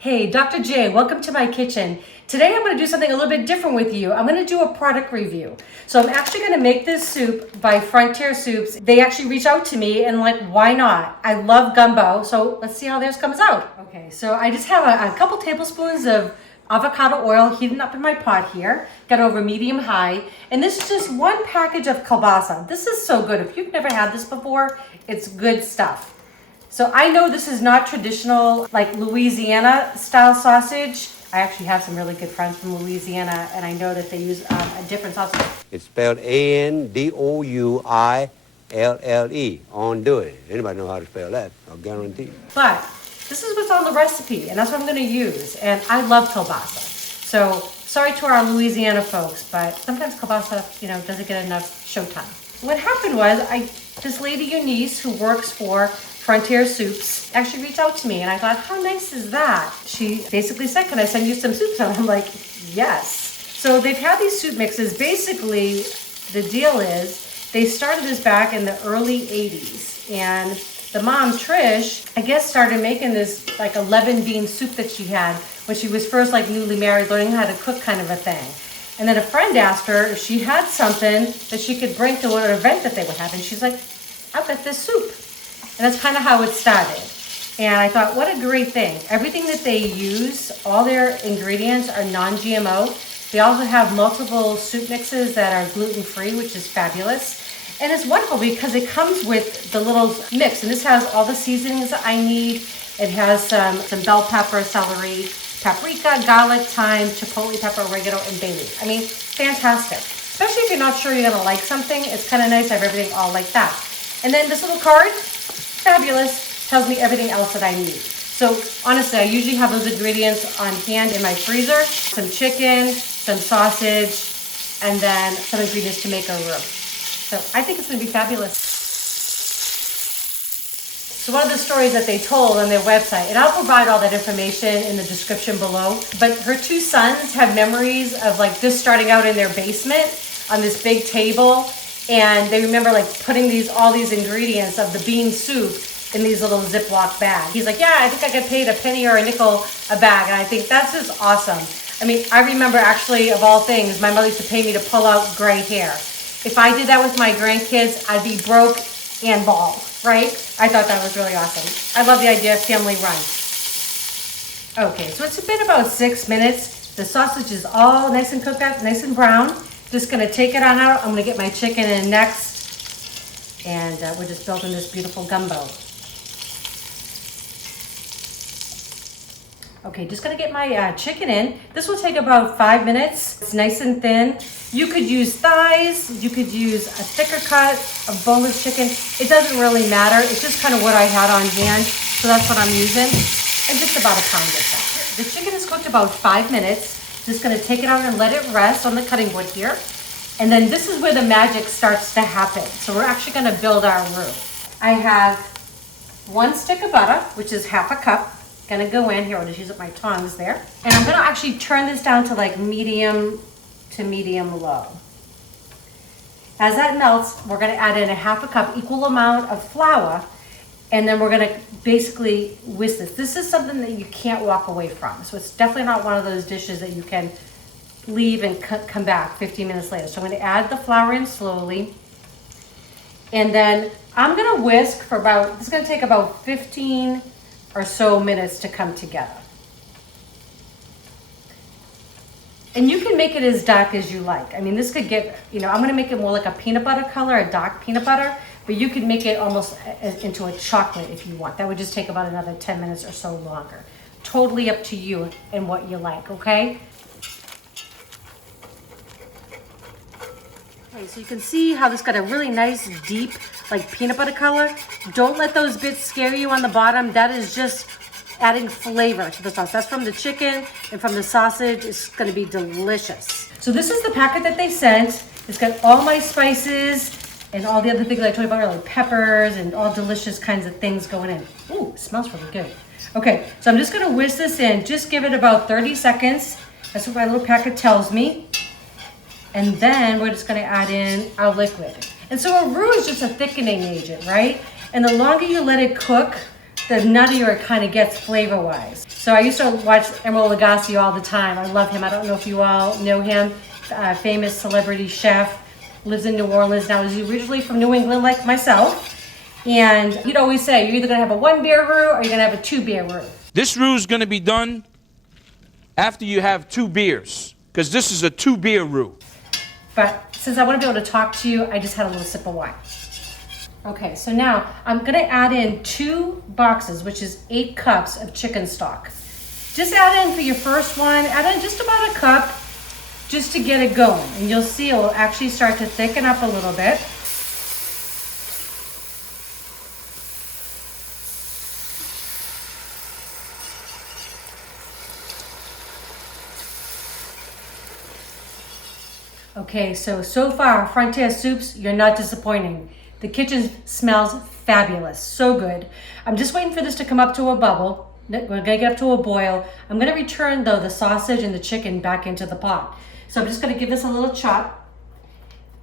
Hey, Dr. J, welcome to my kitchen. Today I'm going to do something a little bit different with you. I'm going to do a product review. So I'm actually going to make this soup by Frontier Soups. They actually reached out to me and like, why not? I love gumbo, so let's see how theirs comes out. Okay, so I just have a couple tablespoons of avocado oil heating up in my pot here. Got over medium high. And this is just one package of kielbasa. This is so good. If you've never had this before, it's good stuff. So I know this is not traditional, like Louisiana style sausage. I actually have some really good friends from Louisiana, and I know that they use a different sausage. It's spelled Andouille, Ondouille. Anybody know how to spell that? I'll guarantee. But this is what's on the recipe, and that's what I'm going to use. And I love kielbasa. So sorry to our Louisiana folks, but sometimes kielbasa, doesn't get enough showtime. What happened was, this lady Eunice, who works for Frontier Soups, actually reached out to me, and I thought, how nice is that? She basically said, can I send you some soups? And I'm like, yes. So they've had these soup mixes. Basically, the deal is, they started this back in the early 80s, and the mom, Trish, I guess started making this like 11 bean soup that she had when she was first like newly married, learning how to cook kind of a thing. And then a friend asked her if she had something that she could bring to an event that they would have, and she's like, I've got this soup. And that's kind of how it started. And I thought, what a great thing. Everything that they use, all their ingredients are non-GMO. They also have multiple soup mixes that are gluten-free, which is fabulous. And it's wonderful because it comes with the little mix. And this has all the seasonings that I need. It has some bell pepper, celery, paprika, garlic, thyme, chipotle pepper, oregano, and bay leaf. I mean, fantastic. Especially if you're not sure you're going to like something. It's kind of nice to have everything all like that. And then this little card, fabulous, tells me everything else that I need. So honestly, I usually have those ingredients on hand in my freezer. Some chicken, some sausage, and then some ingredients to make a roux. So I think it's going to be fabulous. So one of the stories that they told on their website, and I'll provide all that information in the description below, but her two sons have memories of like just starting out in their basement on this big table. And they remember like putting all these ingredients of the bean soup in these little Ziploc bags. He's like, yeah, I think I get paid a penny or a nickel a bag. And I think that's just awesome. I mean, I remember actually, of all things, my mother used to pay me to pull out gray hair. If I did that with my grandkids, I'd be broke and bald, right? I thought that was really awesome. I love the idea of family run. Okay, so it's been about 6 minutes. The sausage is all nice and cooked up, nice and brown. Just gonna take it on out. I'm gonna get my chicken in next. And we're just building this beautiful gumbo. Okay, just gonna get my chicken in. This will take about 5 minutes. It's nice and thin. You could use thighs. You could use a thicker cut of boneless chicken. It doesn't really matter. It's just kind of what I had on hand. So that's what I'm using. And just about a pound of that. The chicken is cooked about 5 minutes. Just gonna take it out and let it rest on the cutting board here. And then this is where the magic starts to happen. So we're actually gonna build our roux. I have 1 stick of butter, which is half a cup. Gonna go in here, I'll just use up my tongs there. And I'm gonna actually turn this down to like medium to medium low. As that melts, we're gonna add in a half a cup, equal amount of flour. And then we're gonna basically whisk this. This is something that you can't walk away from. So it's definitely not one of those dishes that you can leave and come back 15 minutes later. So I'm gonna add the flour in slowly. And then I'm gonna whisk for this is gonna take about 15 or so minutes to come together. And you can make it as dark as you like. I mean, this could get, I'm gonna make it more like a peanut butter color, a dark peanut butter. But you could make it almost into a chocolate if you want. That would just take about another 10 minutes or so longer. Totally up to you and what you like, okay? Okay, so you can see how this got a really nice, deep, like peanut butter color. Don't let those bits scare you on the bottom. That is just adding flavor to the sauce. That's from the chicken and from the sausage. It's gonna be delicious. So this is the packet that they sent. It's got all my spices and all the other things I told you about, like peppers and all delicious kinds of things going in. Ooh, it smells really good. Okay, so I'm just gonna whisk this in. Just give it about 30 seconds. That's what my little packet tells me. And then we're just gonna add in our liquid. And so a roux is just a thickening agent, right? And the longer you let it cook, the nuttier it kind of gets flavor-wise. So I used to watch Emeril Lagasse all the time. I love him. I don't know if you all know him. Famous celebrity chef, lives in New Orleans. Now, he's originally from New England like myself. And he'd always say, you're either gonna have a 1 beer roux or you're gonna have a 2 beer roux. This roux is gonna be done after you have 2 beers, because this is a 2 beer roux. But since I want to be able to talk to you, I just had a little sip of wine. Okay, so now I'm gonna add in 2 boxes, which is 8 cups of chicken stock. Just add in for your first one, add in just about a cup, just to get it going. And you'll see it will actually start to thicken up a little bit. Okay, so far, Frontier Soups, you're not disappointing. The kitchen smells fabulous, so good. I'm just waiting for this to come up to a bubble. We're gonna get up to a boil. I'm gonna return though the sausage and the chicken back into the pot. So I'm just gonna give this a little chop.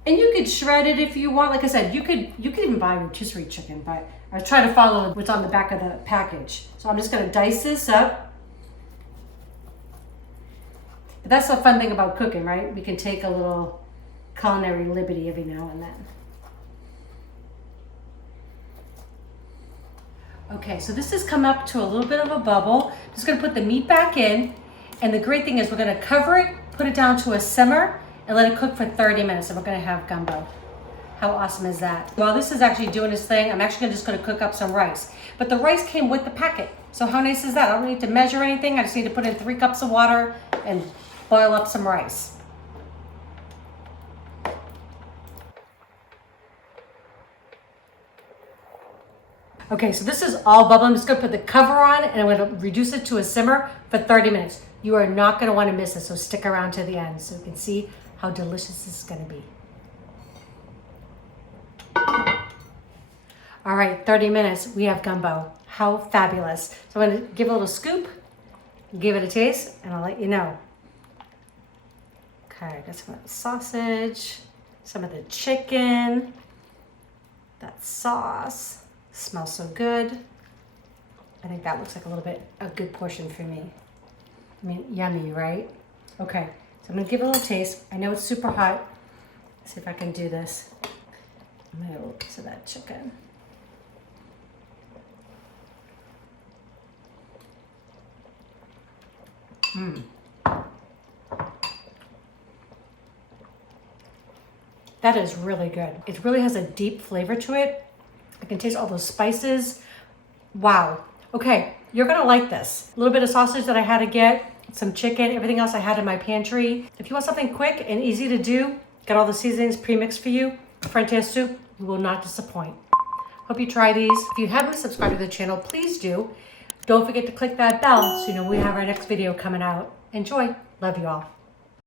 And you could shred it if you want. Like I said, you could even buy rotisserie chicken, but I try to follow what's on the back of the package. So I'm just gonna dice this up. But that's the fun thing about cooking, right? We can take a little culinary liberty every now and then. Okay, so this has come up to a little bit of a bubble. Just gonna put the meat back in. And the great thing is we're gonna cover it, put it down to a simmer, and let it cook for 30 minutes. And we're gonna have gumbo. How awesome is that? While this is actually doing its thing, I'm actually just gonna cook up some rice. But the rice came with the packet. So how nice is that? I don't need to measure anything. I just need to put in 3 cups of water and boil up some rice. Okay, so this is all bubbling. I'm just gonna put the cover on and I'm gonna reduce it to a simmer for 30 minutes. You are not gonna wanna miss it, so stick around to the end so you can see how delicious this is gonna be. All right, 30 minutes, we have gumbo. How fabulous. So I'm gonna give a little scoop, give it a taste, and I'll let you know. Okay, got some of the sausage, some of the chicken, that sauce. Smells so good. I think that looks like a good portion for me. I mean, yummy, right? Okay, so I'm gonna give it a little taste. I know it's super hot. Let's see if I can do this. I'm gonna have a little piece of that chicken. That is really good. It really has a deep flavor to it. I can taste all those spices. Wow. Okay, you're gonna like this. A little bit of sausage that I had to get, some chicken, everything else I had in my pantry. If you want something quick and easy to do, got all the seasonings pre-mixed for you, Frontier Soup, you will not disappoint. Hope you try these. If you haven't subscribed to the channel, please do. Don't forget to click that bell so you know when we have our next video coming out. Enjoy. Love you all.